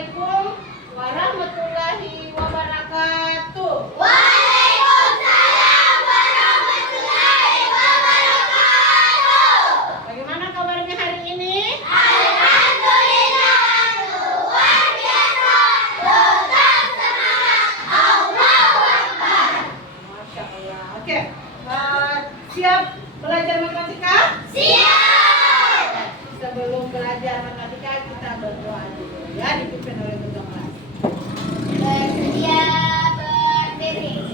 Assalamualaikum warahmatullahi wabarakatuh. Waalaikumsalam warahmatullahi wabarakatuh. Bagaimana kabarnya hari ini? Alhamdulillah, luar biasa. Tetap semangat. Allahu Akbar. Masya Allah. Oke, siap belajar matematika? Siap. Sebelum belajar matematika kita berdoa dulu ya, dipimpin oleh ketua kelas. Bersedia berdiri.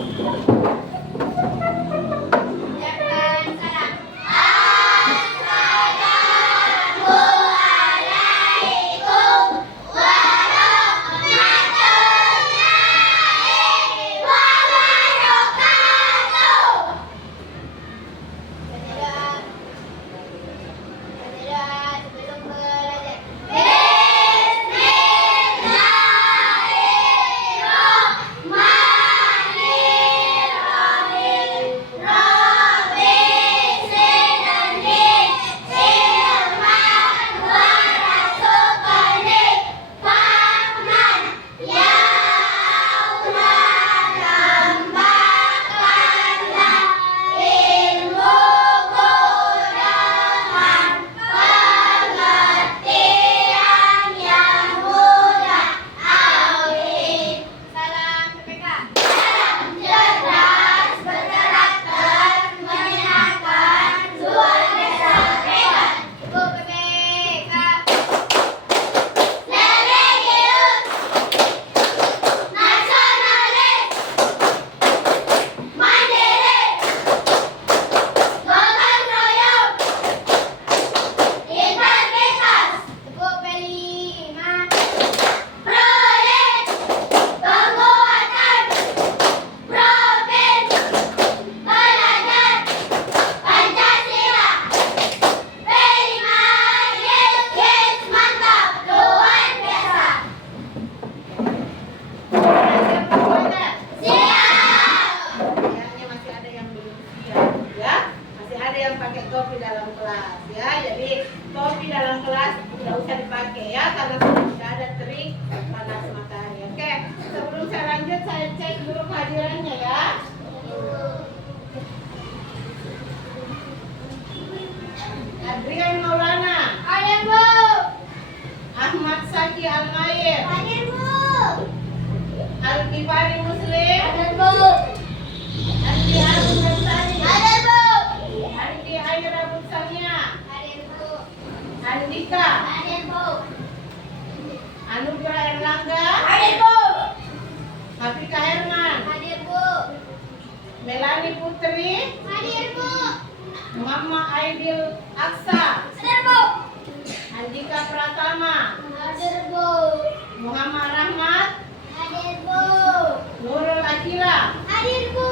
Ucapkan salam. Assalamualaikum warahmatullahi wabarakatuh. Berdoa sebelum belajar. Bismillahirrahmanirrahim. Rabbi zidni ilman warzuqni fahman. Ya Allah, tambahkanlah ilmuku dengan pengertian yang mudah. Amin. Salam PPK. Salam cerdas, berkarakter, menyenangkan, luar biasa hebat. Ibu PPK. Religius, nasionalis, mandiri, gotong royong, integritas. Ibu P5. Proyek penguatan profil belajar Pancasila. P5 yes mantap, luar biasa. Siap semuanya? Siap. Kayaknya masih ada yang belum siap ya, masih ada yang pakai topi dalam kelas ya. Jadi topi dalam kelas tidak usah dipakai ya, karena sudah ada terik panas matahari. Oke, sebelum saya lanjut saya cek dulu kehadirannya ya. Adrian Maulana, Hadir Bu. Ahmad Saki Almair, Hadir Bu. Al-Kifari Muslim, Hadir Bu. Andi Arun Ramsani, Hadir Bu. Andi Aira Buksania, Hadir Bu. Andika, Hadir Bu. Anugerah Erlangga, Hadir Bu. Hafika Herman, Hadir Bu. Melani Putri, Hadir Bu. Muhammad Aidil Aksa, Hadir Bu. Andika Pratama, Hadir Bu. Muhammad Rahmat, Hadir Bu. Nurul Akila, Hadir Bu.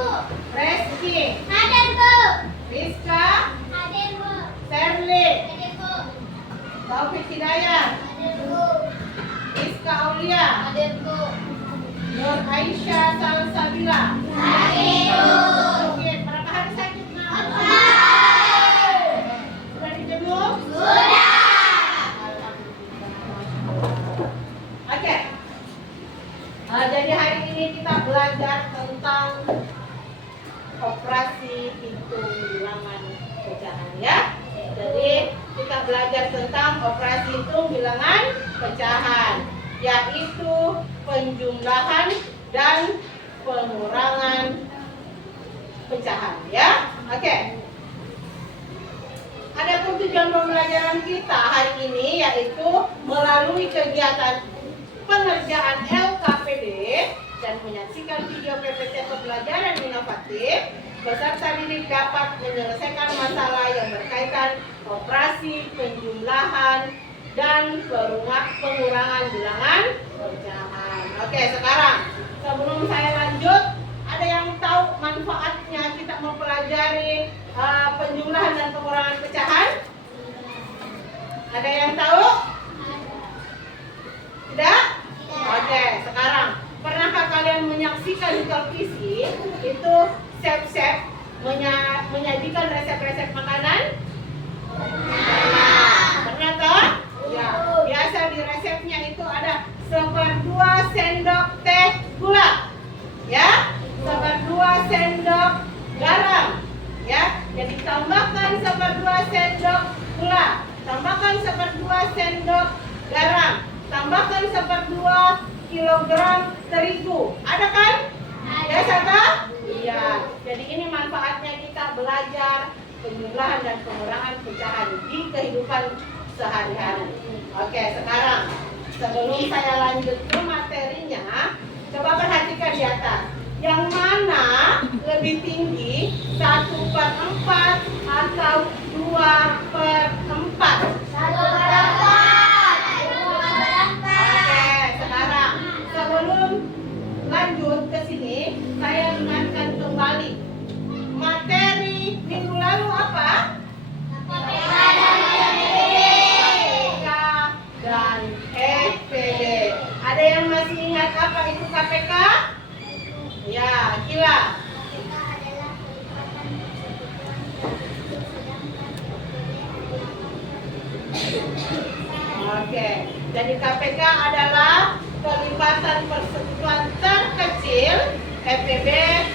Reski, Hadir Bu. Rizka, Hadir Bu. Serli, Hadir Bu. Taufik Hidayat, Hadir Bu. Rizka Aulia, Hadir Bu. Nur Aisyah Salsabila. Hadir Bu. Oke, berapa hari sakit nak? Sudah dijemur? Sudah. Oke. Jadi hari ini kita belajar tentang operasi hitung bilangan pecahan ya. Jadi kita belajar tentang operasi hitung bilangan pecahan, yaitu penjumlahan dan pengurangan pecahan ya. Oke. Adapun tujuan pembelajaran kita hari ini yaitu melalui kegiatan pengerjaan LKPD dan menyaksikan video PPT pembelajaran inovatif, peserta didik dapat menyelesaikan masalah yang berkaitan operasi penjumlahan dan pengurangan bilangan pecahan. Oke, sekarang sebelum saya lanjut, ada yang tahu manfaatnya kita mempelajari penjumlahan dan pengurangan pecahan? Ada yang tahu? Tidak? Oke, sekarang pernahkah kalian menyaksikan di televisi itu chef-chef menyajikan resep-resep makanan? Pernah toh? Ya, biasa di resepnya itu ada 1/2 sendok teh gula. Ya, 1/2 sendok garam. Ya, jadi tambahkan 1/2 sendok gula, tambahkan 1/2 sendok garam, tambahkan 1/2 kilogram terigu. Ada kan? Ya, Saka? Iya. Jadi ini manfaatnya kita belajar penjumlahan dan pengurangan pecahan di kehidupan sehari-hari. Oke, sekarang sebelum saya lanjut ke materinya, coba perhatikan di atas. Yang mana lebih tinggi, 1/4 atau 2/4? 1/4. Oke, sekarang sebelum lanjut ke sini, saya ingatkan kembali. Materi minggu lalu apa? KPK dan FPD. Ada yang masih ingat apa itu KPK? Ya, Kila. Oke, jadi KPK adalah kelipatan persekutuan terkecil, FPB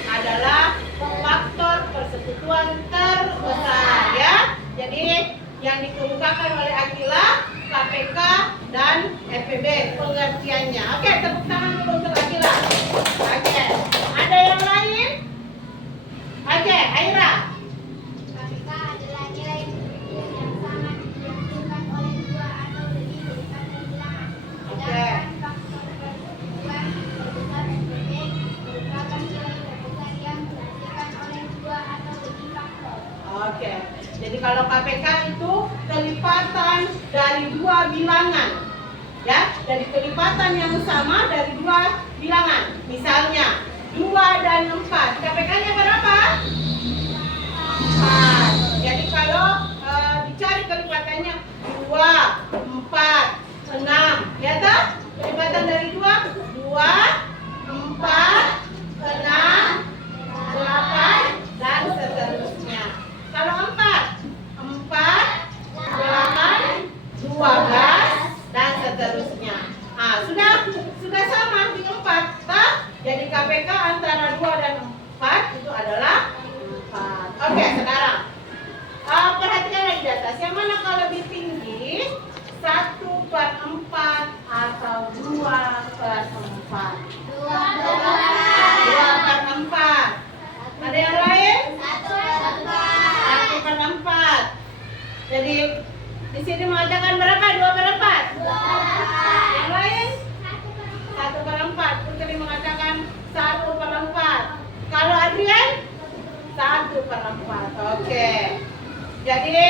adalah faktor persekutuan terbesar, ya. Jadi yang dikemukakan oleh Akila, KPK dan FPB pengertiannya. Oke, tepuk tangan dulu untuk Akila. Oke, ada yang lain? Oke, Aira. KPK adalah nilai yang sangat dihasilkan oleh dua atau lebih kelipatan bilangan. Sedangkan faktor persekutuan terbesar FPB merupakan nilai terbesar yang dihasilkan oleh dua atau lebih faktor. Oke, jadi kalau KPK itu kelipatan dari dua bilangan, ya, dari kelipatan yang sama dari dua bilangan. Misalnya 2 dan 4, KPK-nya berapa? 4. Jadi kalau dicari kelipatannya 2, 4, 6, ya toh? Kelipatan dari 2, 4, 6, 8 dan seterusnya. Kalau 4, 8, 12 dan seterusnya. Ah, sudah sama di 4, toh? Jadi KPK antara 2 dan 4 itu adalah 4. Oke, sekarang perhatikan lagi di atas. Yang mana kalau lebih tinggi, 1/4 atau 2/4? 2/4. Ada yang lain? 1/4. Jadi di sini mengatakan berapa? 2/4. Yang lain? 1/4. Putri mengatakan 1/4. Kalau Adrian? 1/4. Oke. Jadi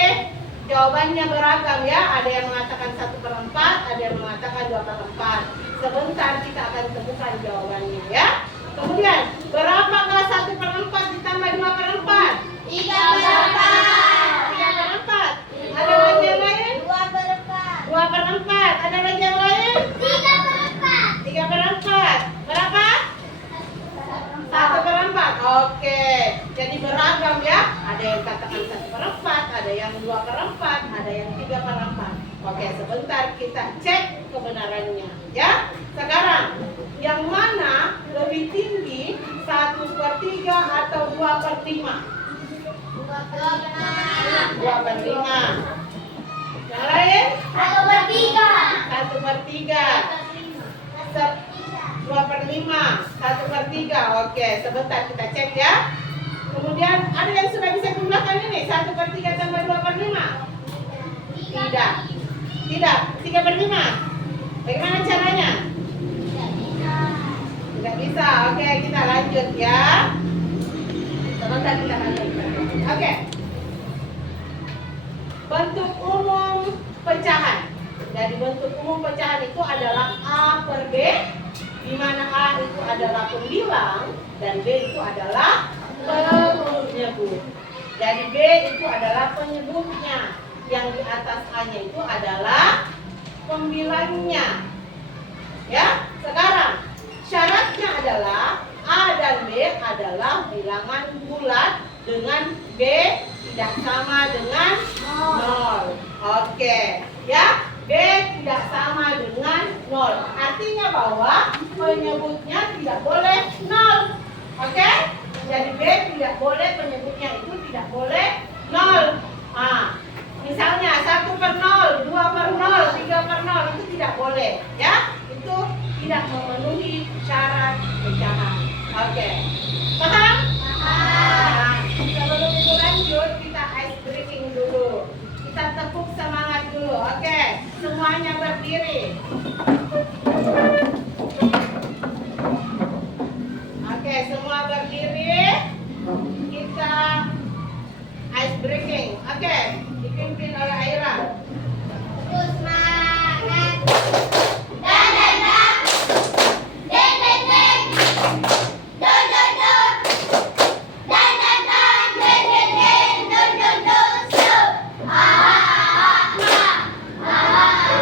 jawabannya beragam, ya. Ada yang mengatakan 1/4, ada yang mengatakan 2/4. Sebentar kita akan temukan jawabannya, ya. Kemudian berapakah 1/4 ditambah 2/4? 3/4. 3/4. Ada lagi yang lain? 2/4. Ada lagi yang lain? 3/4. Berapa? 1/4. Oke. Jadi beragam, ya. Ada yang katakan 1/4, ada yang 2/4, ada yang 3/4. Oke, sebentar kita cek kebenarannya, ya. Sekarang yang mana lebih tinggi, 1/3 atau 2/5? 2/5. Yang lain? 1/3. 1/3. 2/5. 1/3. Oke, sebentar kita cek, ya. Kemudian ada yang sudah bisa jumlahkan ini, 1/3 tambah 2/5? Tidak. 3/5. Bagaimana caranya? Tidak bisa. Oke, kita lanjut, ya. Sebentar kita lanjut. Oke. Bentuk umum pecahan. Jadi bentuk umum pecahan itu adalah A/B, di mana A itu adalah pembilang dan B itu adalah penyebut. Jadi B itu adalah penyebutnya, yang di atas A-nya itu adalah pembilangnya. Ya, sekarang syaratnya adalah A dan B adalah bilangan bulat dengan B tidak sama dengan 0. Oke, ya. B tidak sama dengan nol. Artinya bahwa penyebutnya tidak boleh nol. Oke? Jadi B tidak boleh, penyebutnya itu tidak boleh nol. Misalnya 1/0, 2/0, 3/0 itu tidak boleh, ya? Itu tidak memenuhi syarat pecahan. Oke. Paham? Paham. Sebelum itu lanjut, kita ice breaking dulu. Kita tepuk semangat dulu. Oke, semuanya berdiri. Oke, semua berdiri. Kita ice breaking. Oke, dipimpin oleh Aira. Terus semangat. Dan dan dan. Den den den. Don don don. Dan dan dan. Den den den. Don don don. So. Ha ha ha. Ha ha ha.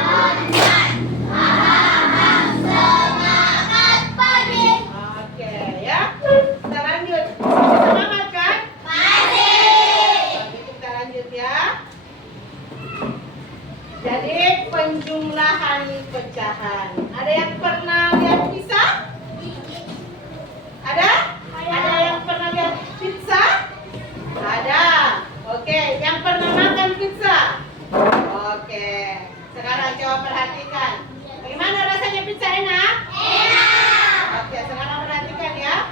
Ha ha ha. Semangat pagi. Oke, ya. Kita lanjut. Semangat kan? Masih. Oke, kita lanjut ya. Jadi penjumlahan pecahan. Ada yang pernah lihat pizza? Ada? Ada yang pernah lihat pizza? Ada. Oke, yang pernah makan pizza? Oke. Sekarang coba perhatikan. Bagaimana rasanya pizza, enak? Enak. Oke, sekarang perhatikan ya.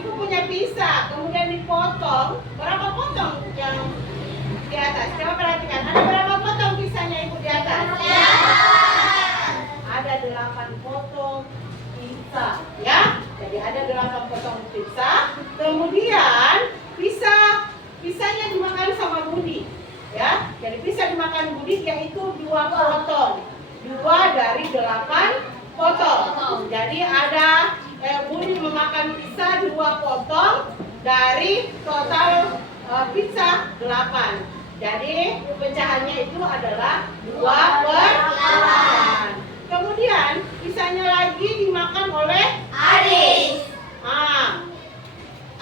Ibu punya pizza, kemudian dipotong. Berapa potong yang di atas? Coba perhatikan. Ada berapa potong pizzanya ibu di atas? Ada 8 potong pizza, ya. Jadi ada 8 potong pizza. Kemudian pizzanya dimakan sama Budi, ya. Jadi pizza dimakan Budi yaitu 2 potong. 2 dari 8 potong. Jadi ada Budi memakan pizza 2 potong dari total pizza 8. Jadi pecahannya itu adalah 2/8. Kemudian pizzanya lagi dimakan oleh Aris.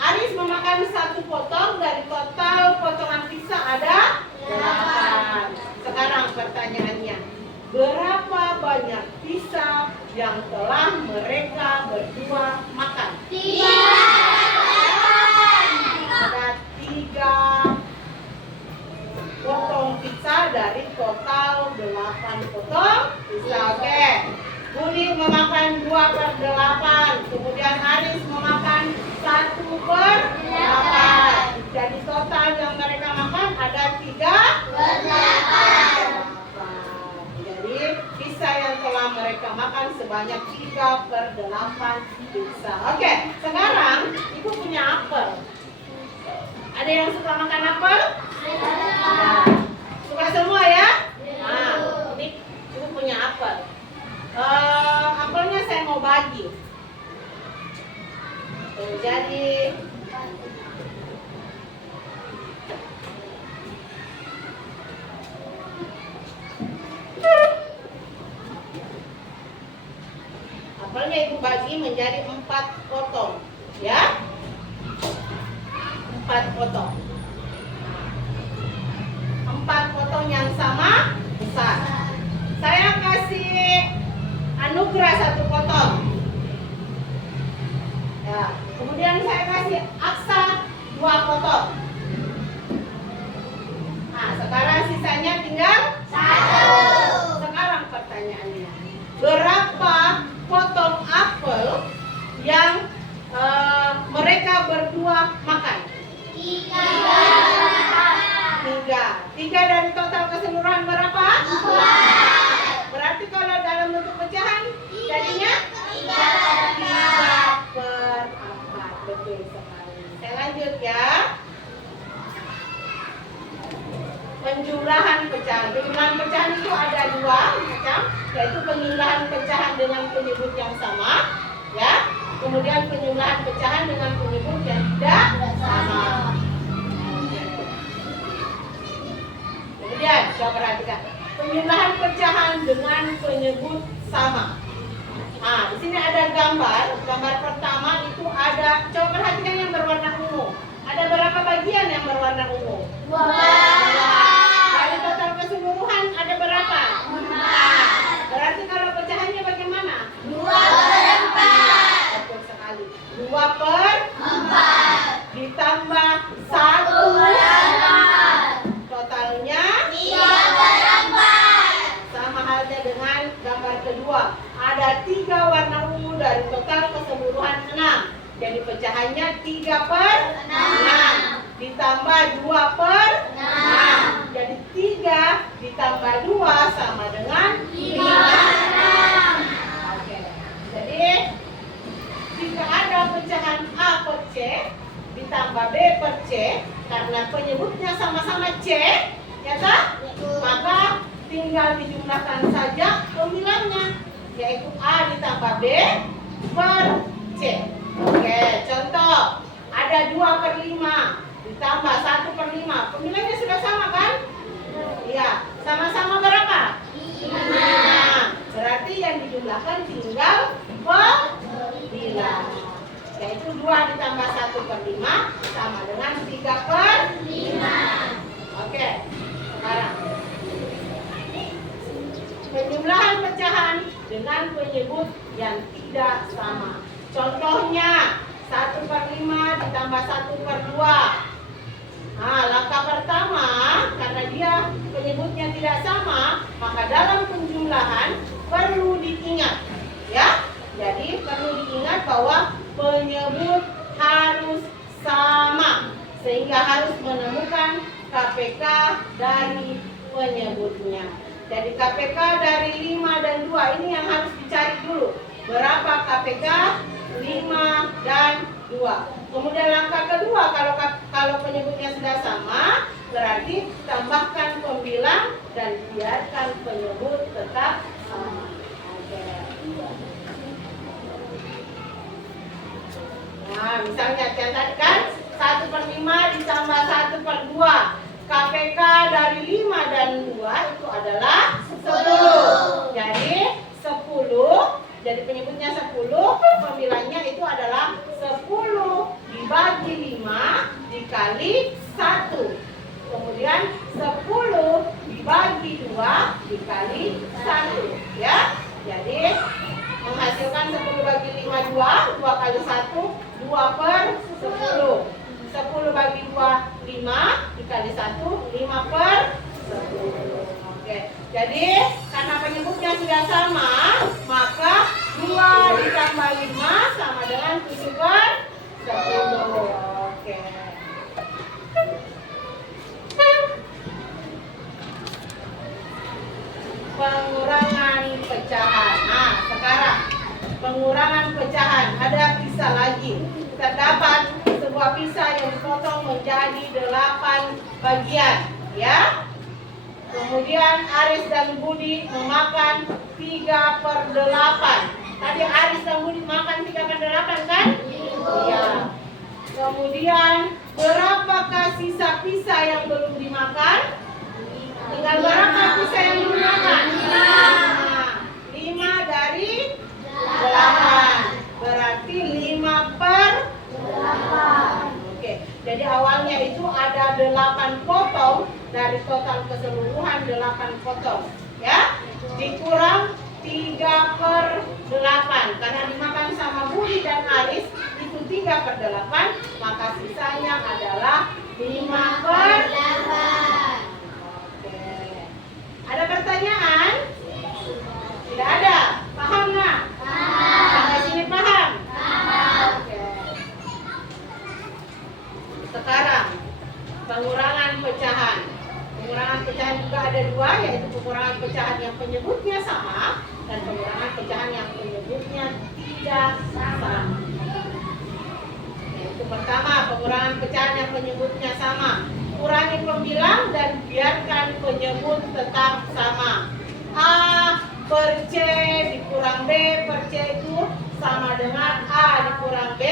Aris memakan 1 potong dari total potongan pizza ada 8. Sekarang pertanyaannya, berapa banyak pizza yang telah mereka berdua makan? 3. Ada 3 potong pizza dari total 8 potong pizza. Oke. Budi memakan 2/8. Kemudian Aris memakan 1/8. Jadi total yang mereka makan ada 3/8. Jadi pizza yang telah mereka makan sebanyak 3/8 pizza. Oke, sekarang ibu punya apel. Ada yang suka makan apel? Suka semua ya? Ini ibu punya apel. Apelnya saya mau bagi. Jadi apelnya ibu bagi menjadi 4 potong, ya. 4 potong. 4 potong yang sama besar. Saya kasih Anugerah 1 potong. Ya, kemudian saya kasih Aksa 2 potong. Nah, sekarang sisanya tinggal 1. Sekarang pertanyaannya, berapa potong apel yang mereka berdua makan? 3 dari total keseluruhan berapa? 4. Berarti kalau dalam bentuk pecahan jadinya 3/4. Betul sekali. Saya lanjut ya. Penjumlahan pecahan. Penjumlahan pecahan itu ada 2 macam, yaitu penjumlahan pecahan dengan penyebut yang sama, ya. Kemudian penjumlahan pecahan dengan penyebut yang tidak sama. Kemudian coba perhatikan penjumlahan pecahan dengan penyebut sama. Nah, di sini ada gambar. Gambar pertama itu ada. Coba perhatikan yang berwarna ungu. Ada berapa bagian yang berwarna ungu? 2. Dari total keseluruhan ada berapa? 4. Berarti kalau pecahan 2. Ada 3 warna ungu dari total keseluruhan 6. Jadi pecahannya 3 per 6. Ditambah 2 per 6. Jadi 3 ditambah 2 sama dengan 5. Oke. Jadi jika ada pecahan A per C ditambah B per C, karena penyebutnya sama-sama C, ya kan? Maka tinggal dijumlahkan saja pemilangnya, yaitu A ditambah B per C. Oke, contoh ada 2 per 5 ditambah 1 per 5. Pemilangnya sudah sama kan? Iya, sama-sama berapa? 5. Berarti yang dijumlahkan tinggal pemilang, yaitu 2 ditambah 1 per 5 sama dengan 3 per 5. Oke, sekarang penjumlahan pecahan dengan penyebut yang tidak sama. Contohnya 1 per 5 ditambah 1 per 2. Nah, langkah pertama, karena dia penyebutnya tidak sama, maka dalam penjumlahan perlu diingat, ya. Jadi perlu diingat bahwa penyebut harus sama, sehingga harus menemukan KPK dari penyebutnya. Jadi KPK dari 5 dan 2 ini yang harus dicari dulu. Berapa KPK 5 dan 2. Kemudian langkah kedua, kalau penyebutnya sudah sama, berarti tambahkan pembilang dan biarkan penyebut tetap sama. Oke. Nah, misalnya catatan 1 per 5 ditambah 1 per 2. KPK dari 5 dan 2 itu adalah 10. Jadi 10, jadi penyebutnya 10, pemilangnya itu adalah 10 dibagi 5 dikali 1. Kemudian 10 dibagi 2 dikali 1, ya. Jadi menghasilkan 10 bagi 5 2 kali 1 2 per 10. 10 bagi 2 5 dikali 1 5 per 10. Oke. Jadi karena penyebutnya sudah sama, maka 2 ditambah 5 sama dengan 7 per 10. Oke. Pengurangan pecahan. Nah, sekarang pengurangan pecahan. Ada pisah lagi. Terdapat sebuah pisah yang dipotong menjadi 8 bagian, ya. Kemudian Aris dan Budi memakan 3 per 8. Tadi Aris dan Budi makan 3 per 8 kan? Iya. Kemudian berapakah sisa pisah yang belum dimakan? Tinggal berapa pisah yang belum dimakan? 5 dari 8. Berarti 5 per 8. Oke. Jadi awalnya itu ada 8 potong dari total keseluruhan 8 potong, ya. Dikurang 3 per 8 karena dimakan sama Budi dan Aris itu 3 per 8, maka sisanya adalah 5 per 8. Oke. Ada pertanyaan? Tidak ada. Paham nggak? Paham. Sampai sini paham? Paham. Oke. Sekarang pengurangan pecahan. Pengurangan pecahan juga ada 2, yaitu pengurangan pecahan yang penyebutnya sama dan pengurangan pecahan yang penyebutnya tidak sama. Yaitu pertama, pengurangan pecahan yang penyebutnya sama. Kurangi pembilang dan biarkan penyebut tetap sama. A per C dikurang B per C itu sama dengan A dikurang B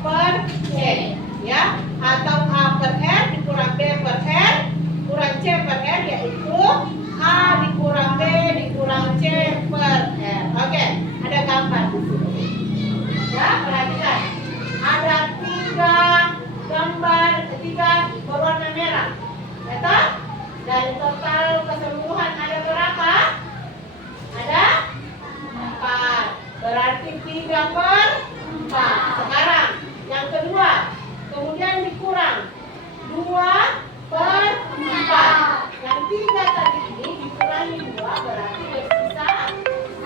per C, ya. Atau A per R dikurang B per R kurang C per R, yaitu A dikurang B dikurang C per R. Oke, ada gambar di sini. Ya, perhatikan. Ada 3 gambar, 3 berwarna merah. Betul? Dari total keseluruhan ada berapa? Ada 4. Berarti 3 per 4. Sekarang yang kedua, kemudian dikurang 2 per 4. Yang 3 tadi ini dikurangi 2 berarti bersisa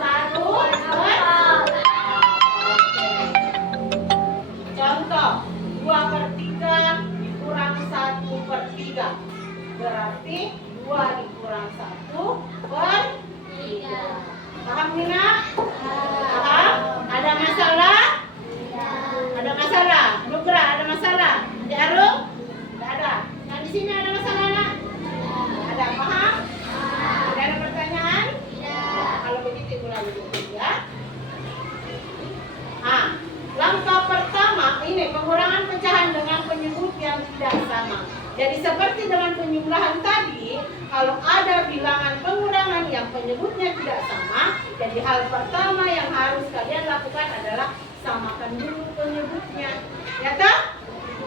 1 sama. Jadi seperti dengan penjumlahan tadi, kalau ada bilangan pengurangan yang penyebutnya tidak sama, jadi hal pertama yang harus kalian lakukan adalah samakan dulu penyebutnya. Ya toh?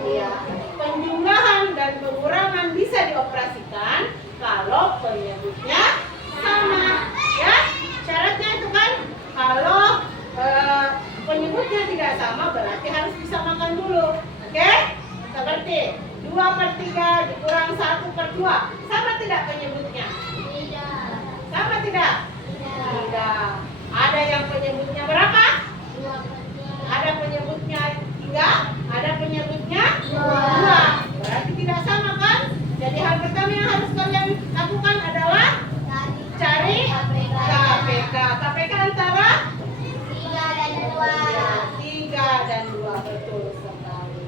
Iya. Penjumlahan dan pengurangan bisa dioperasikan kalau penyebutnya sama. Ya, syaratnya itu kan kalau penyebutnya tidak sama berarti harus disamakan dulu. Oke? Seperti 2/3 dikurang 1/2. Sama tidak penyebutnya? Tidak. Sama tidak? Tidak. Ada yang penyebutnya berapa? 2/3. Ada penyebutnya 3, ada penyebutnya 2. 2. Berarti tidak sama kan? Jadi hal pertama yang harus kalian lakukan adalah cari KPK. KPK antara 3 dan 2. 3 dan 2, betul sekali.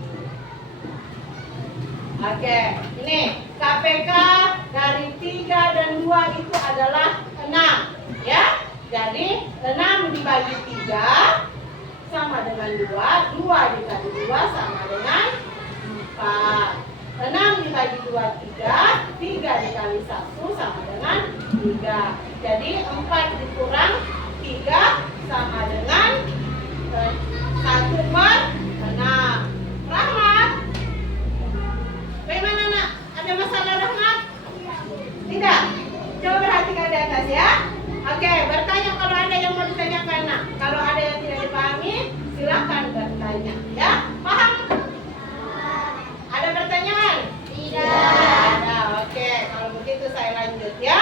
Oke, ini KPK dari 3 dan 2 itu adalah 6. Ya, jadi 6 dibagi 3 sama dengan 2. 2 dibagi 2 sama dengan 4. 6 dibagi 2, 3. 3 dikali 1 sama dengan 3. Jadi 4 dikurang 3 sama dengan 1/6. Rahmat, bagaimana nak? Ada masalah Rahmat? Tidak? Coba perhatikan di atas ya. Oke, bertanya kalau ada yang mau ditanyakan nak. Kalau ada yang tidak dipahami, silakan bertanya. Ya, paham? Ada pertanyaan? Tidak. Ada. Oke, kalau begitu saya lanjut ya.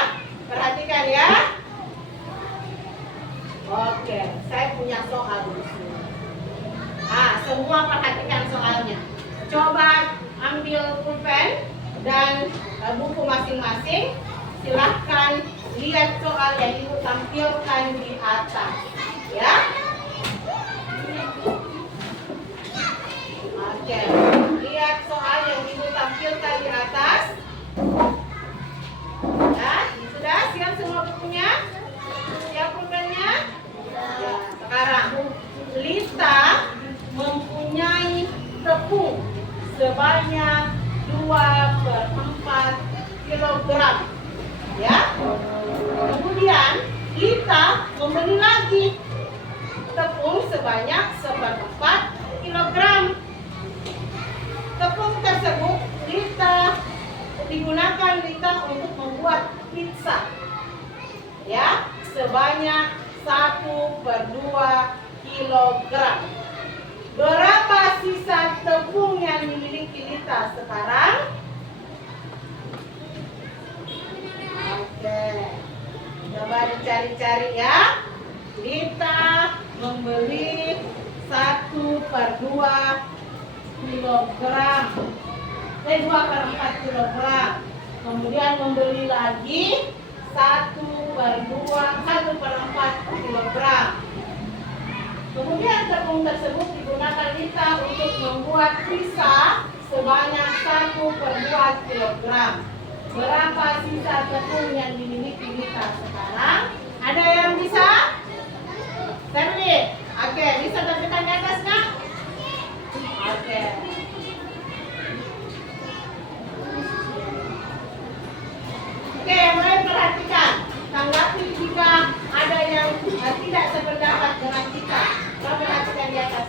Perhatikan ya. Oke, saya punya soal di sini. Semua perhatikan soalnya. Coba ambil pulpen dan buku masing-masing. Silahkan lihat soal yang ibu tampilkan di atas. Ya. Oke, lihat soal yang ibu tampilkan di atas. Ya, sudah siap semua bukunya? Siap pulpennya? Ya, sekarang Lita mempunyai tepung sebanyak 2/4 kilogram. Ya. Kemudian Lita membeli lagi tepung sebanyak 1/4 kilogram. Tepung tersebut digunakan Lita untuk membuat pizza. Ya, sebanyak 1/2 kilogram. Berapa sisa tepung yang dimiliki Lita sekarang? Oke, coba dicari-cari ya. Lita membeli 1/2 kilogram, 2/4 kilogram. Kemudian membeli lagi 1/4 kilogram. Kemudian tepung tersebut digunakan Lita untuk membuat pizza sebanyak 1/2 kilogram. Berapa sisa tepung yang dimiliki Lita sekarang? Ada yang bisa? Serli? Oke, bisa tampilkan di atas nak? Oke. Oke, mulai perhatikan. Tanggapi jika ada yang tidak sependapat dengan kita. Coba perhatikan di atas.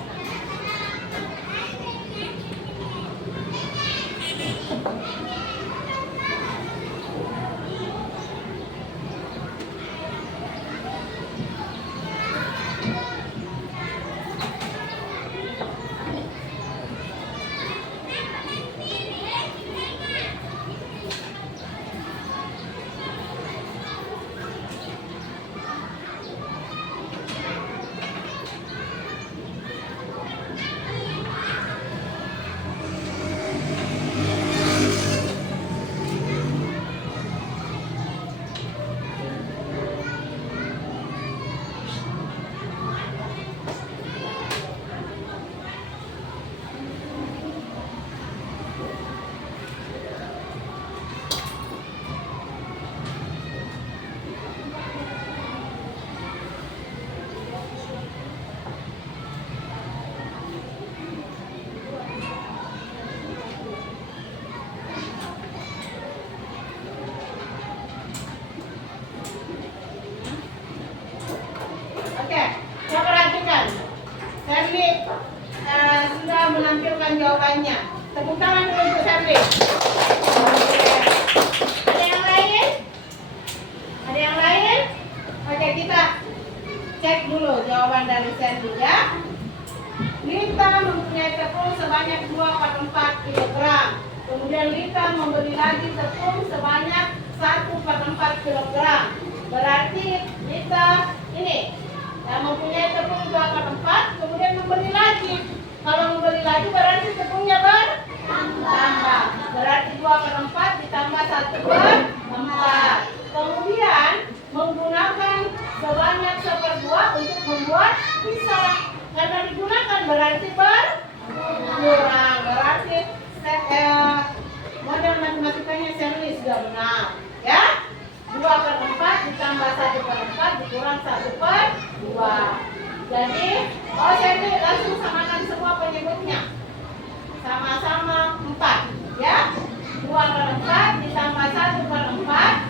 menampilkan jawabannya. Tepuk tangan dulu untuk Sandy. Ada yang lain? Ada yang lain? Oke, kita cek dulu jawaban dari Sandy ya. Lita mempunyai tepung sebanyak 2/4 kg. Kemudian Lita membeli lagi tepung sebanyak 1/4 kg. Berarti Lita ini yang mempunyai tepung 2/4, kemudian membeli lagi. Kalau membeli lagi berarti tepungnya bertambah. Berarti 2/4 ditambah 1/4. Kemudian menggunakan sebanyak 1/2 untuk membuat pisang. Karena digunakan berarti berkurang. Berarti model matematikanya Shirley sudah benar. Ya, 2/4 ditambah 1/4 dikurang 1/2. Jadi, Shirley langsung samakan semua penyebutnya. Sama-sama 4. Ya, 2/4 ditambah 1/4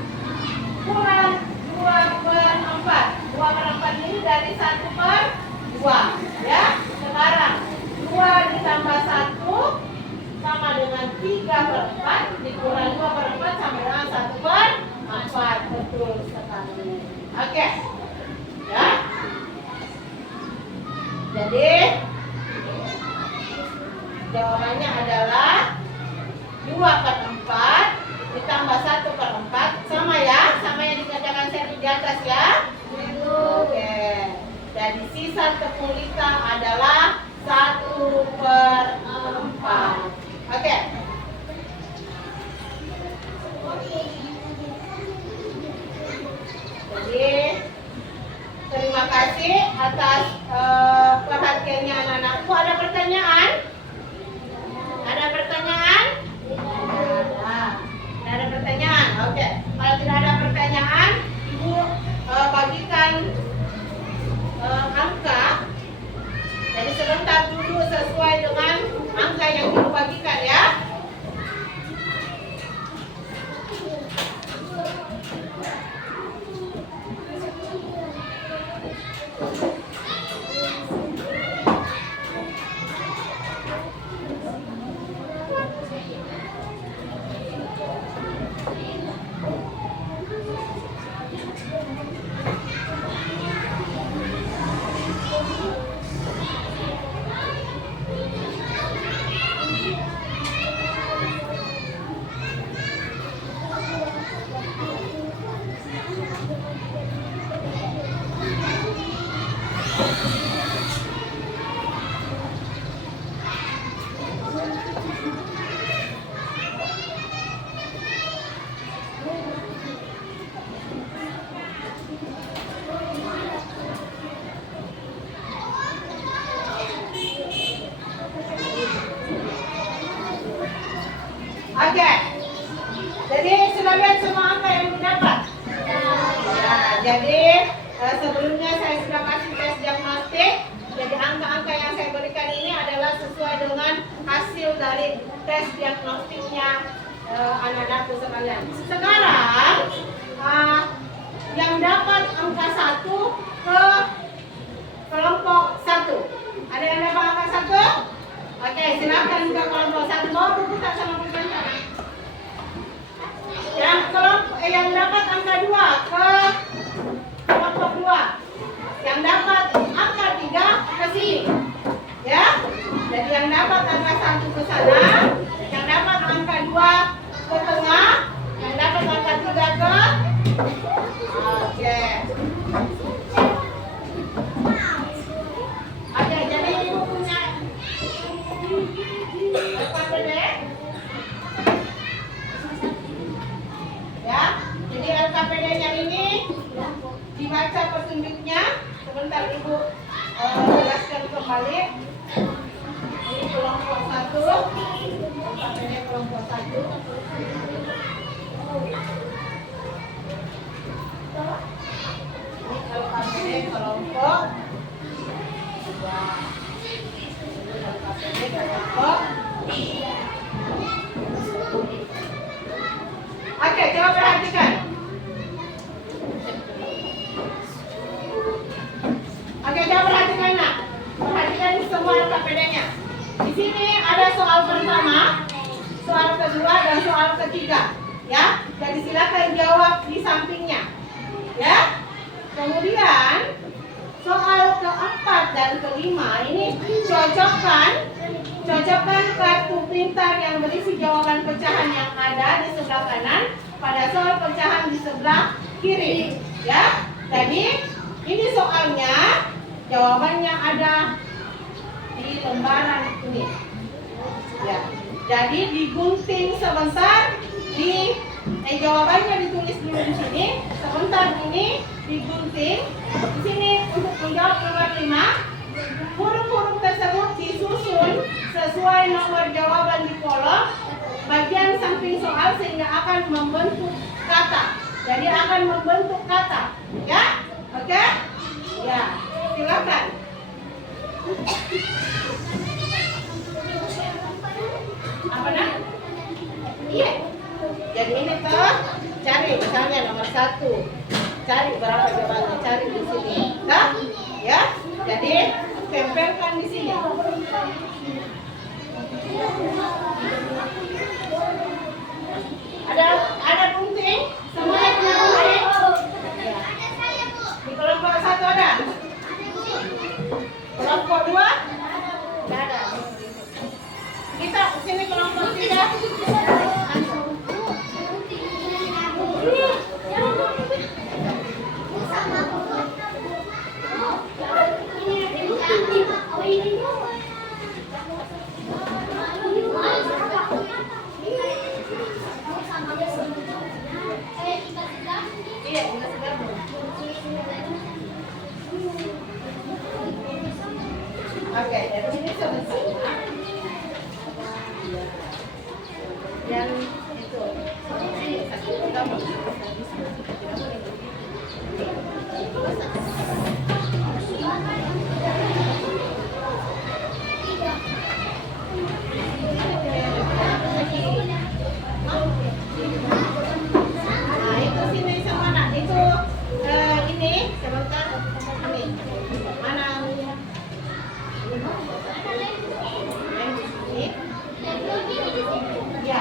kurang 2/4. 2/4 ini dari 1/2. Ya, sekarang 2 ditambah 1 sama dengan 3/4 dikurang 2/4 sama dengan 1/4. Betul sekali. Oke. Ya. Jadi jawabannya adalah 2/4 ditambah 1/4 sama ya, sama yang dikerjakan saya di atas ya. Oke. Jadi sisa tepung Lita adalah 1/4. Oke. Jadi terima kasih atas perhatiannya anak-anakku. Ada pertanyaan? Ada pertanyaan? Ada pertanyaan? Oke. Kalau tidak ada pertanyaan, Ibu bagikan angka. Jadi sebentar dulu sesuai dengan angka yang Ibu bagikan ya. Oke. Jadi sudah lihat semua angka yang didapat? Ya, jadi sebelumnya saya sudah kasih tes diagnostik. Jadi angka-angka yang saya berikan ini adalah sesuai dengan hasil dari tes diagnostiknya anak-anakku sekalian. Sekarang yang dapat angka 1 ke kelompok 1. Ada yang dapat angka 1? Oke, silakan ke kelompok 1. Mau buku tak sama pulpen? Yang dapat angka 2 ke kelompok 2. Yang dapat angka 3 ke sini. Ya. Jadi yang dapat angka 1 ke sana, yang dapat angka 2 ke tengah, yang dapat angka 3 ke oke. Oke, jadi Ibu punya LKPD. Ya. Jadi LKPD-nya ini dibaca petunjuknya. Sebentar Ibu jelaskan kembali. Ini kelompok 1. LKPD kelompok 1. Ini LKPD kelompok 2. LKPD kelompok 3. Oke, coba perhatikan. Oke, coba perhatikan nak. Perhatikan semua LKPD-nya. Di sini ada soal pertama, soal kedua, dan soal ketiga. Ya, jadi silakan jawab di sampingnya. Ya. Kemudian soal keempat dan kelima ini cocokkan kartu pintar yang berisi jawaban pecahan yang ada di sebelah kanan pada soal pecahan di sebelah kiri. Ya, jadi ini soalnya jawabannya ada di lembaran ini. Ya, jadi digunting sebentar, jawabannya ditulis dulu di sini. Sebentar ini digunting. Di sini untuk menjawab nomor 5, huruf-huruf tersebut disusun sesuai nomor jawaban di kolom bagian samping soal sehingga akan membentuk kata. Jadi akan membentuk kata, ya? Oke? Ya, silakan. Apa nak? Iya. Jadi ini tuh cari misalnya nomor 1. Cari berapa jawabannya, cari di sini. Nah, ya. Jadi tempelkan di sini. Ada gunting? Semuanya punya gunting? Ya. Di kelompok 1 ada? Kelompok 2? Tidak ada. Kita sini kelompok 3. Iya, enggak segabung. Oke, dari sini selesai. Dan itu nah, itu sini sama nak. Itu ini sebentar. Ini mana? Ya. Ya.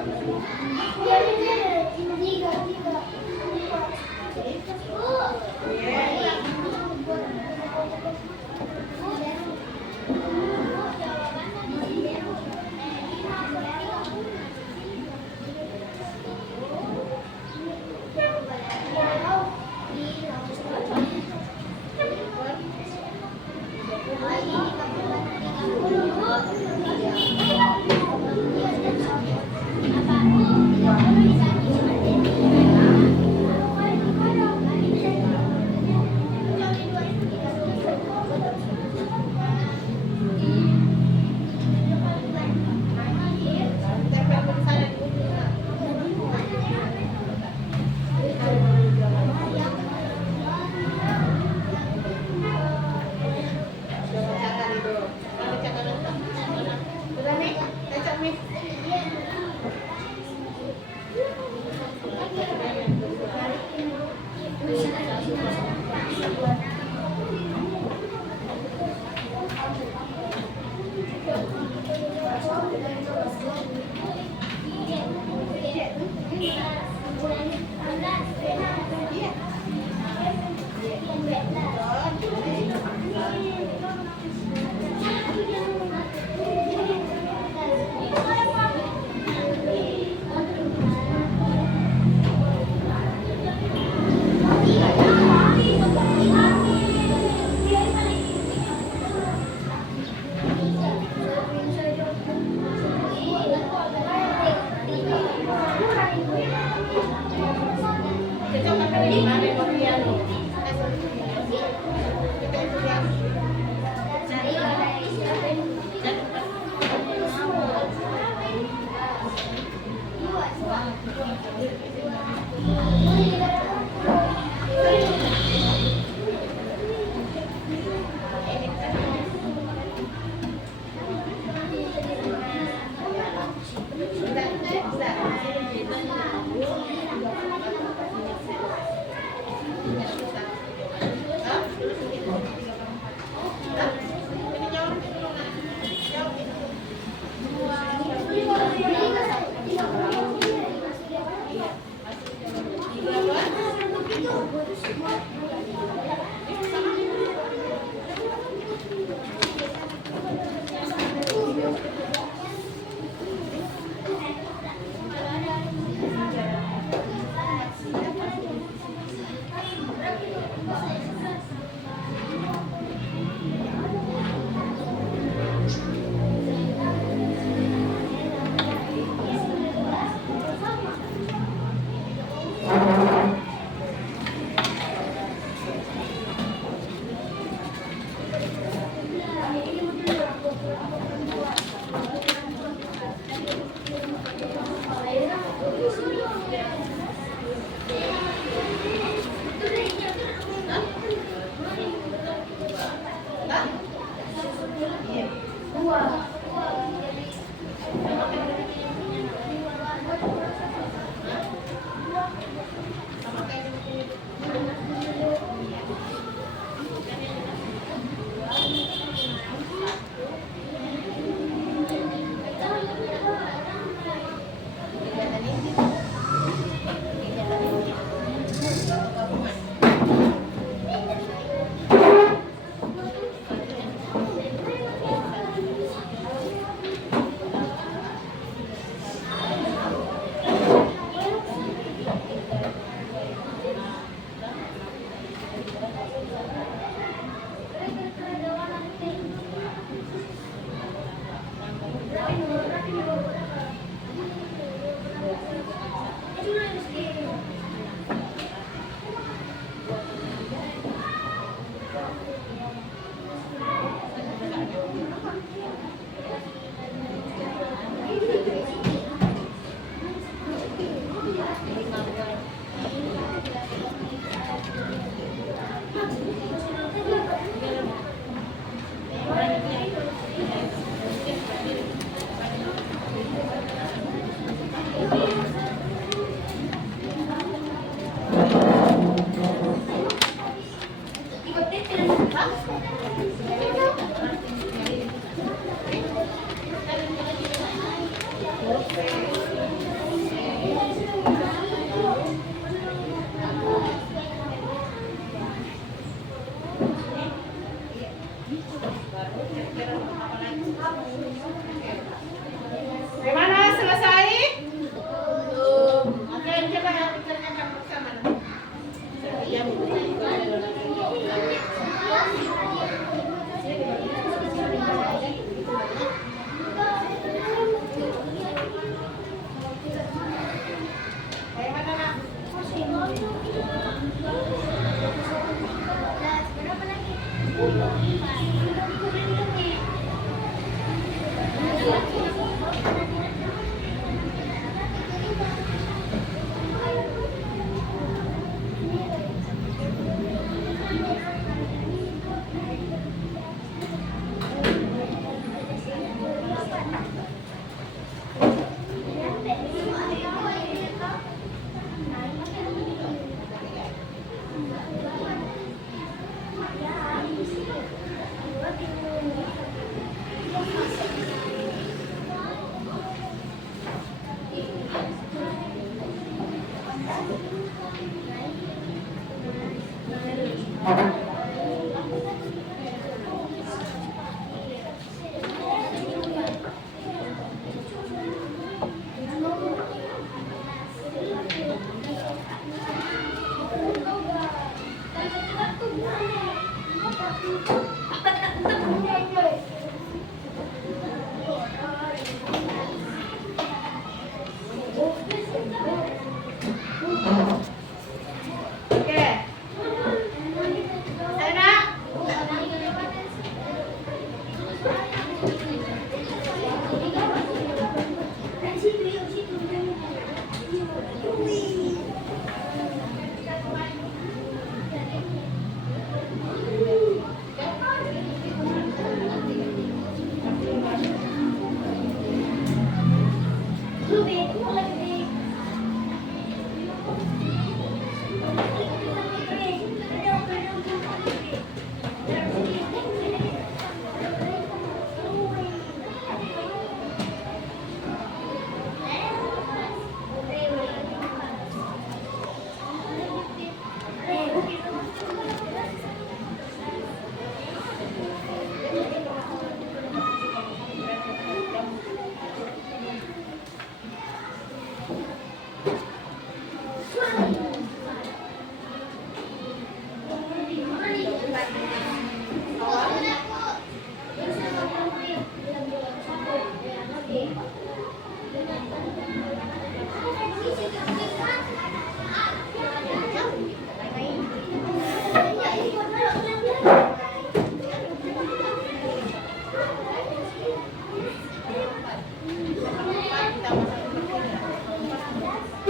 Tempel di sana di ujung. Udah bacakan itu. Bacakan itu. Udah nih, baca nih.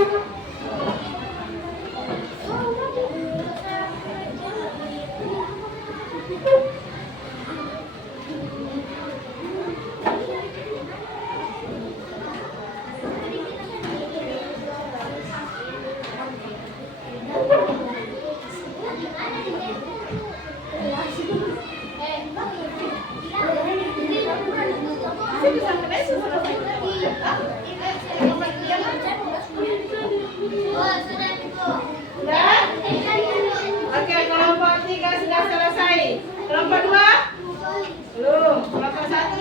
Sudah? Oke, kelompok 3 sudah selesai. Kelompok 2? Belum. Kelompok 1?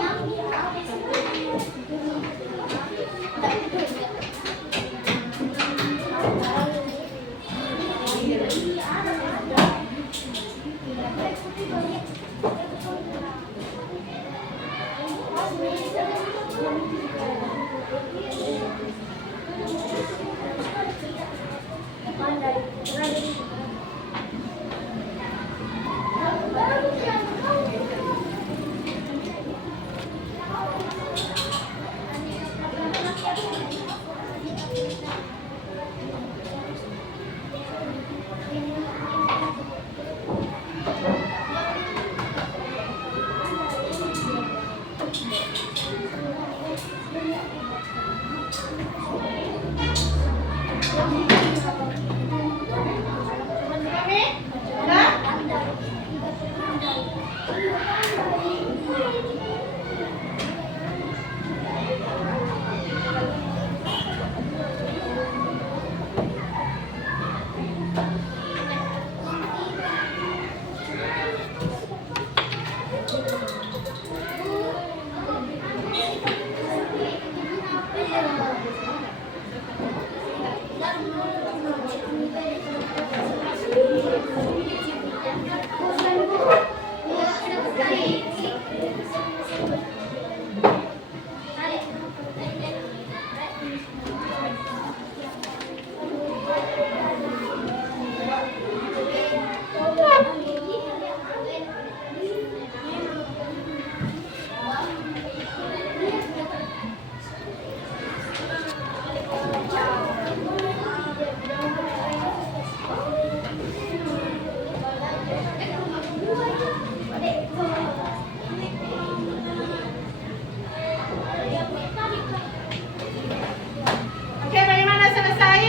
Oke, bagaimana selesai?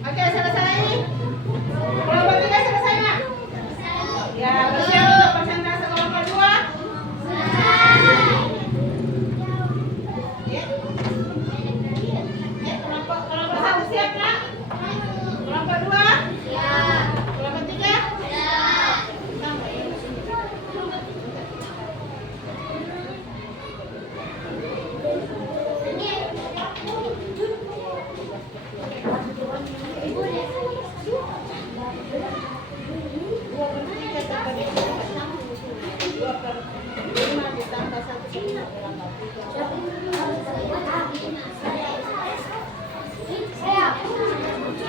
Oke, selesai. Kelompok 3 selesai, Mak? Ya, bersiap untuk persentase kelompok 2? Ya. Kelompok 1 siap, Nak? Kelompok 2? Kelompok 3?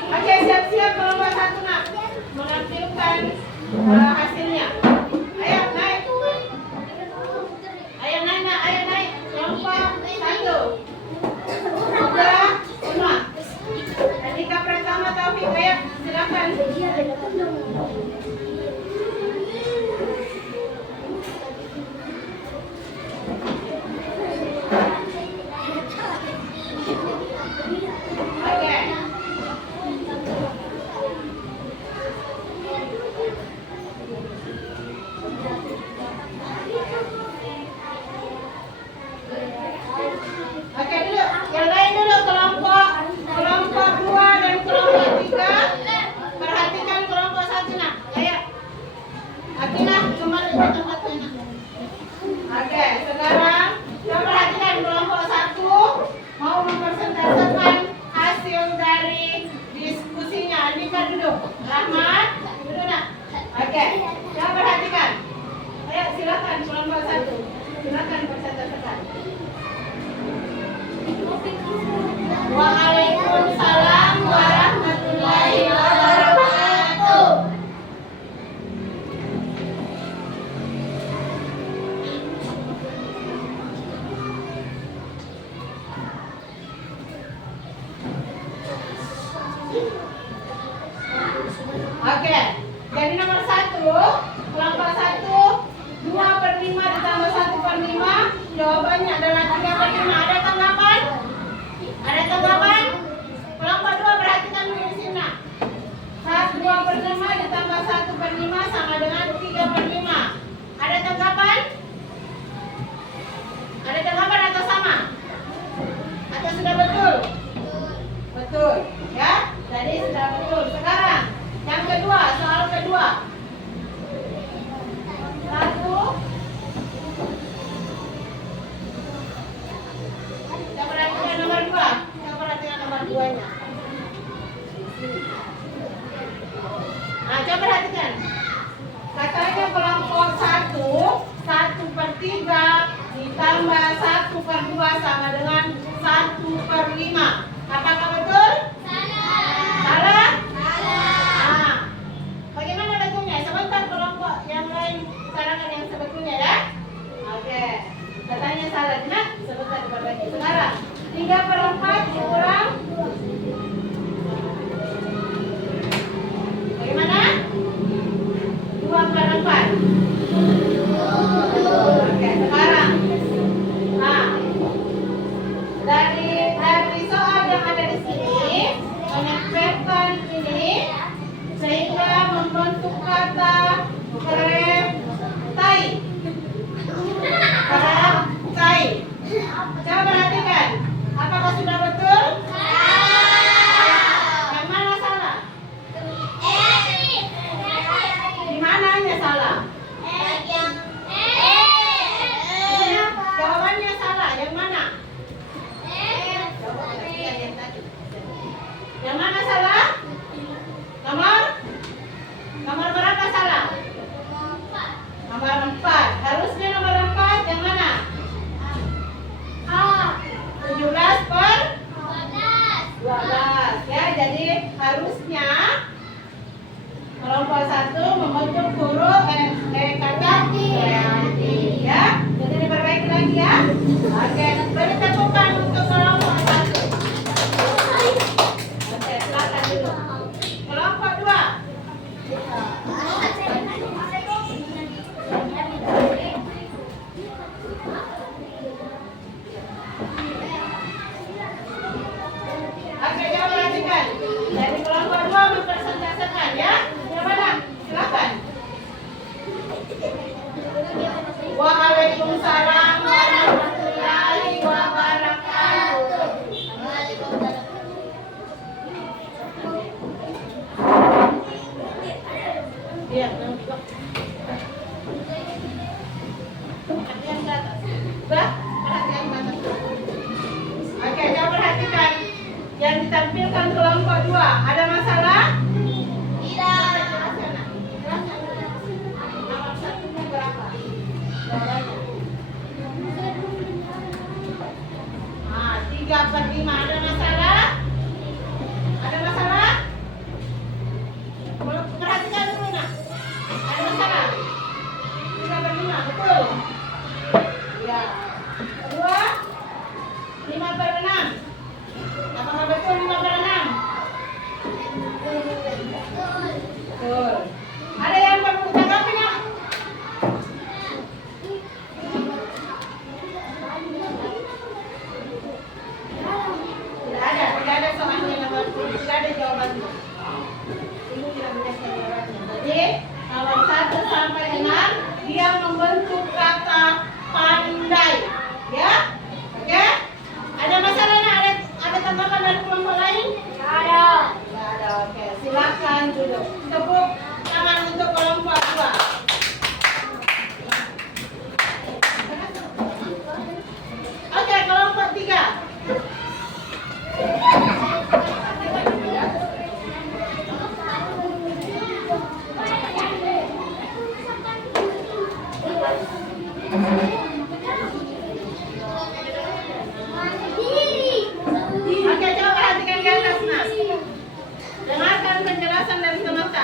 Oke, siap-siap kelompok 1, Nak, menampilkan hasilnya. Ayo naik. Ayo naik, Nak. Ayo naik. Kelompok 1. Sudah semua. Andika Pratama Taufik, ayo silakan. Oke. Oke dulu, yang lain dulu kelompok 2 dan kelompok 3. Perhatikan kelompok 1, Nak. Ayo. Atina, kembali ke tempatnya, Nak. Oke, sekarang kita perhatikan kelompok 1 mau mempresentasikan hasil dari diskusinya. Andika duduk. Rahmat, duduk, Nak. Oke, kita perhatikan. Ayo silakan kelompok 1. Silakan presentasikan. Waalaikumsalam warahmatullahi wabarakatuh. jawabannya adalah 3 per 5. Ada tanggapan? Ada tanggapan? Kelompok 2 perhatikan dulu di sini. 2 per 5 ditambah 1 per 5 sama dengan 3 per 5. Ada tanggapan? Ada tanggapan atau sama? Atau sudah betul? Betul, ya. Jadi sudah betul. Sekarang yang kedua, soal kedua. 1. Kita perhatikan nomor 2. Kita perhatikan nomor 2-nya. Nah, coba perhatikan. Katanya kelompok 1, 1 per 3 ditambah 1 per 2 sama dengan 1 per 5. Apakah betul? Salah? Nah, bagaimana betulnya? Sebentar kelompok yang lain bicarakan yang sebetulnya ya. Oke. Katanya salah, nah, sebentar diperbaiki. Sekarang 3 per 4 dikurang. Bagaimana? 2 per 4. Oke, sekarang. Nah, dari soal yang ada di sini, menempelkan ini sehingga membentuk kata keretai. Keretai. Coba perhatikan. Apakah sudah betul? Yang mana salah? Di mananya salah? Jawabannya salah. Yang mana? Yang mana salah? Nomor berapa salah? Nomor 4. Harusnya nomor 4 yang mana? 17 per 12. Ya, jadi harusnya kelompok 1 membentuk huruf kata kreatif ya. Jadi diperbaiki lagi ya. Oke, beri tepukan untuk kelompok 1. Oke, silakan dulu. Kelompok 2. Oke, coba perhatikan. Dari kelompok 2 mempresentasikan ya. Yang mana? Silakan. Waalaikumsalam warahmatullahi wabarakatuh. Iya, perhatian ke atas. Sudah? Perhatian ke atas. Oke, coba perhatikan. Yang ditampilkan kelompok 2. Ada masalah? Tidak. Nomor 1-nya berapa? Jawabannya. 3 per 5. Ada masalah? Ada masalah? Perhatikan dulu nak. Ada masalah? 3 per 5, betul? Ya. Kedua, 5 per 6. Apakah betul 5 per 6? Betul. Ada yang perlu ditanggapi nggak? Tidak ada soalnya nomor, tidak ada jawabannya. Ibu tidak menjelaskan jawabannya. Jadi nomor 1 sampai 6 dia membentuk kata pandai, ya, oke? Ada masalahnya? Ada tanggapan dari kelompok lain? Ada. Tidak ada. Oke, silakan duduk. Tepuk tangan untuk kelompok 2. Oke, kelompok 3. Oke, coba perhatikan di atas, Nas. Dengarkan penjelasan dari semesta.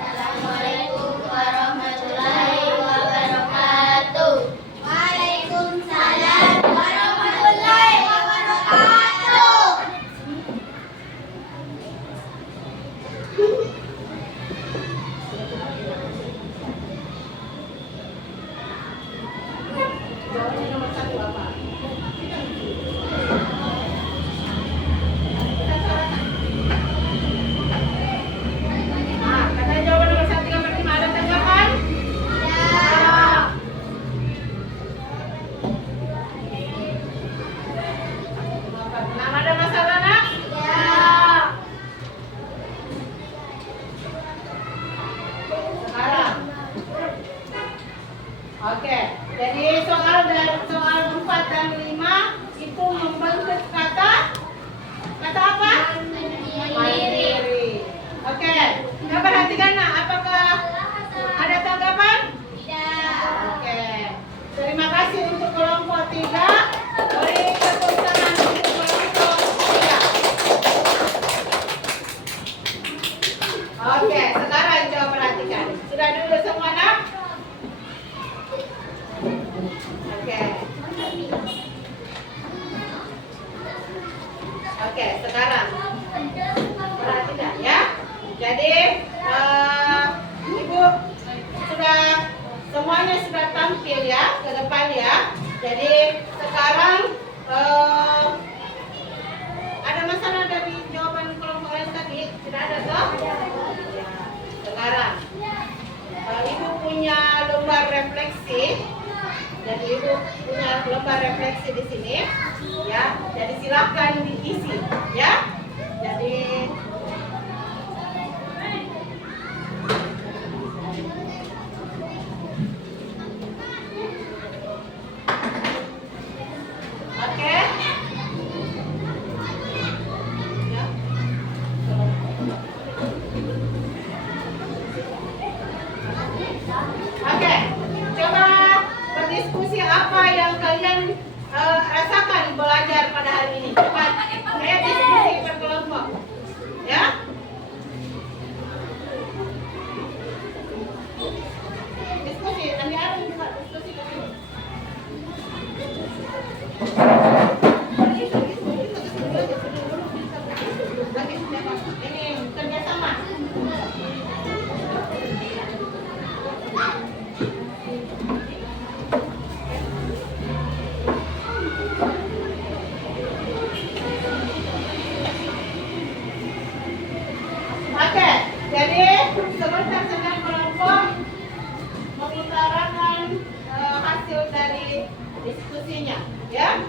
Assalamualaikum warahmatullahi wabarakatuh. Waalaikumsalam warahmatullahi wabarakatuh. Oke, jadi soal 4 dan 5 itu membentuk kata apa? Mandiri. Oke, kita perhatikan nak, apakah ada tanggapan? Tidak. Oke, terima kasih untuk kelompok 3. Beri tepuk tangan untuk kelompok 3. Oke, sekarang coba perhatikan. Sudah dulu semua nak? Oke. Oke, sekarang perhatikan ya. Jadi Ibu semuanya sudah tampil ya ke depan ya. Jadi sekarang ada masalah dari jawaban kelompok lain tadi? Tidak ada toh? Ya. Sekarang Ibu punya lembar refleksi. Jadi Ibu punya lembar refleksi di sini, ya. Jadi silakan diisi, ya. Jadi oke. Ya. Oke, coba berdiskusi apa yang kalian rasakan belajar pada hari ini. Coba saya diskusi berkelompok, ya. Diskusi, nanti ada juga diskusi ke sini. Ini kerjasama. Oke, jadi sebentar sedang kelompok mengutarakan hasil dari diskusinya, ya.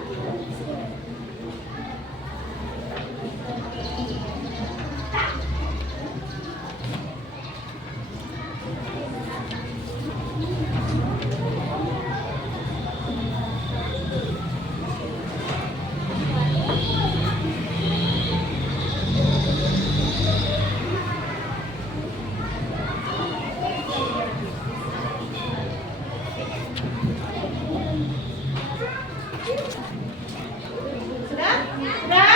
Sudah? Sudah?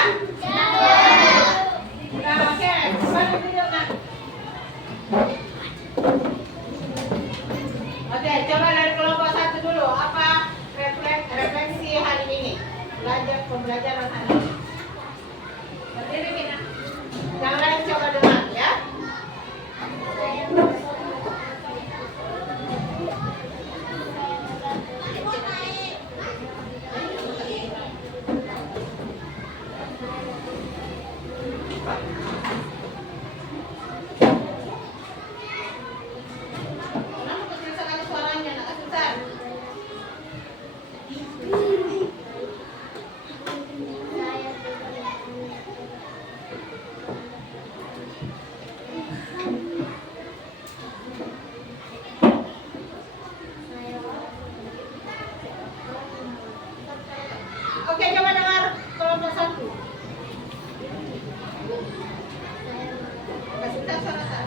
Sudah, oke. Coba duduk, nak. Oke, coba dari kelompok 1 dulu. Apa refleksi hari ini? Pembelajaran hari ini. Berdiri kita. Yang lain coba dengar, ya. Kenapa kecil sekali suaranya, nak Susan? Oke, coba dengar kelompok 1. Kasih tahu suara saya.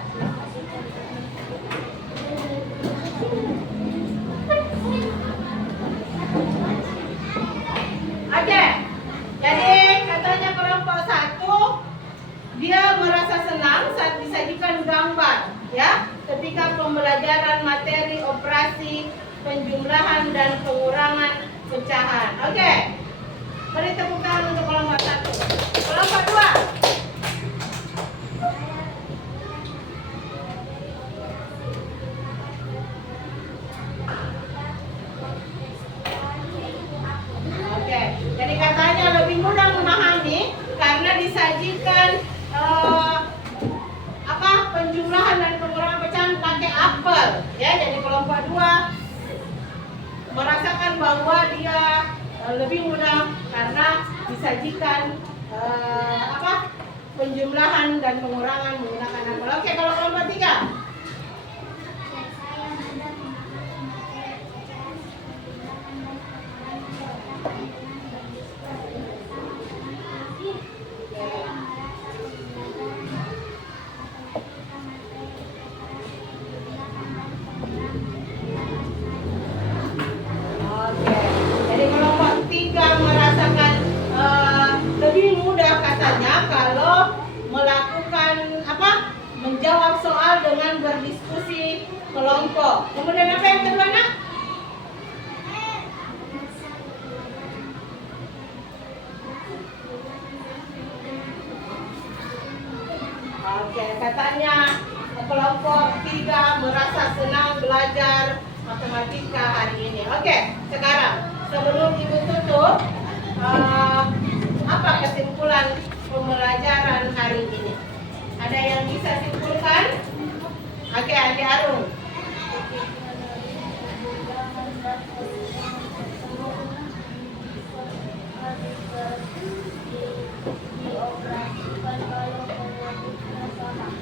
Oke, jadi katanya kelompok 1 dia merasa senang saat disajikan gambar, ya, ketika pembelajaran materi operasi penjumlahan dan pengurangan pecahan. Oke, beri tepuk tangan untuk kelompok 1. Kelompok 2. Oke, jadi katanya lebih mudah memahami karena disajikan penjumlahan dan pengurangan pecahan pakai apel, ya. Jadi kelompok 2 merasakan bahwa dia lebih mudah karena disajikan penjumlahan dan pengurangan menggunakan apel. Oke, kalau kelompok 3. berdiskusi kelompok. Kemudian apa yang kedua, nak? Oke, katanya kelompok 3 merasa senang belajar matematika hari ini. Oke, sekarang sebelum Ibu tutup, apa kesimpulan pembelajaran hari ini? Ada yang bisa simpulkan? Oke, Adik Arung.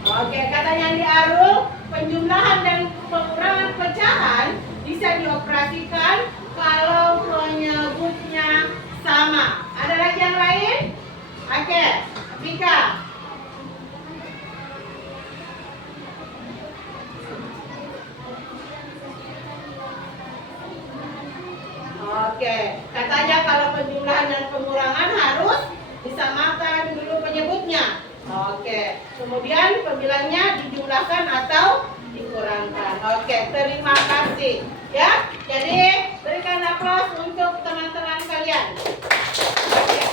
Oke, katanya Andi Arul, penjumlahan dan pengurangan pecahan bisa dioperasikan kalau penyebutnya sama. Ada lagi yang lain? Oke, Vika. Oke, katanya kalau penjumlahan dan pengurangan harus disamakan dulu penyebutnya. Oke, kemudian pembilangnya dijumlahkan atau dikurangkan. Oke, terima kasih. Ya, jadi berikan aplaus untuk teman-teman kalian. Oke.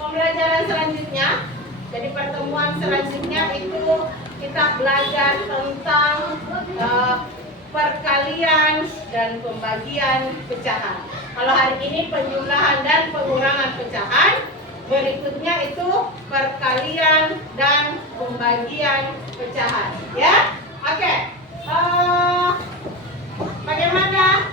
Pembelajaran selanjutnya, jadi pertemuan selanjutnya itu kita belajar tentang perkalian dan pembagian pecahan. Kalau hari ini penjumlahan dan pengurangan pecahan, berikutnya itu perkalian dan pembagian pecahan. Ya, oke. Bagaimana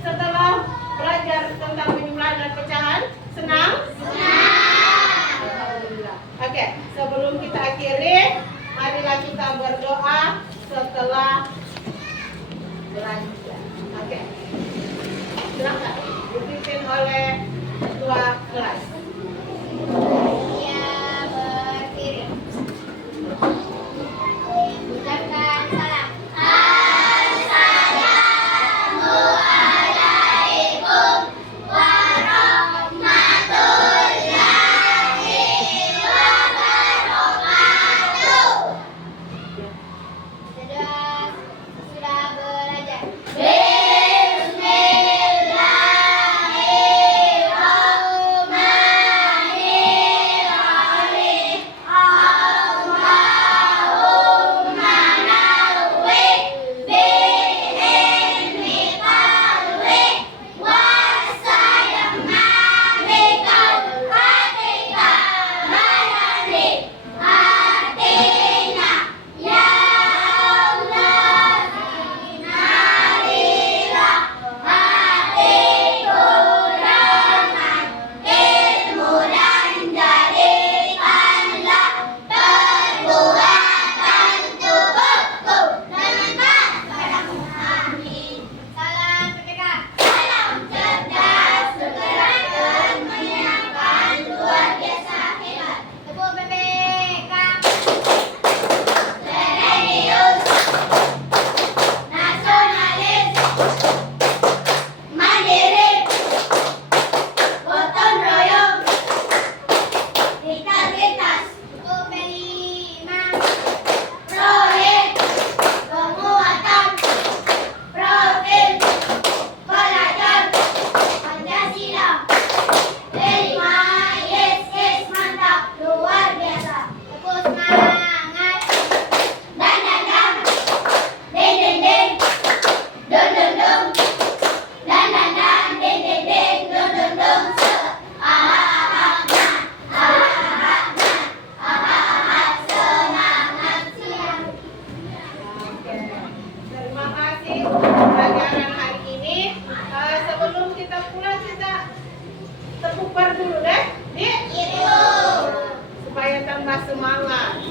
setelah belajar tentang penjumlahan dan pecahan? Senang? Senang. Alhamdulillah. Oke, sebelum kita akhiri, marilah kita berdoa setelah belajar. Oke. Silakan dipimpin oleh ketua kelas. Ya, berdiri. Ucapkan salam. Assalamualaikum warahmatullahi wabarakatuh. Sudah belajar. Supaya tambah semangat.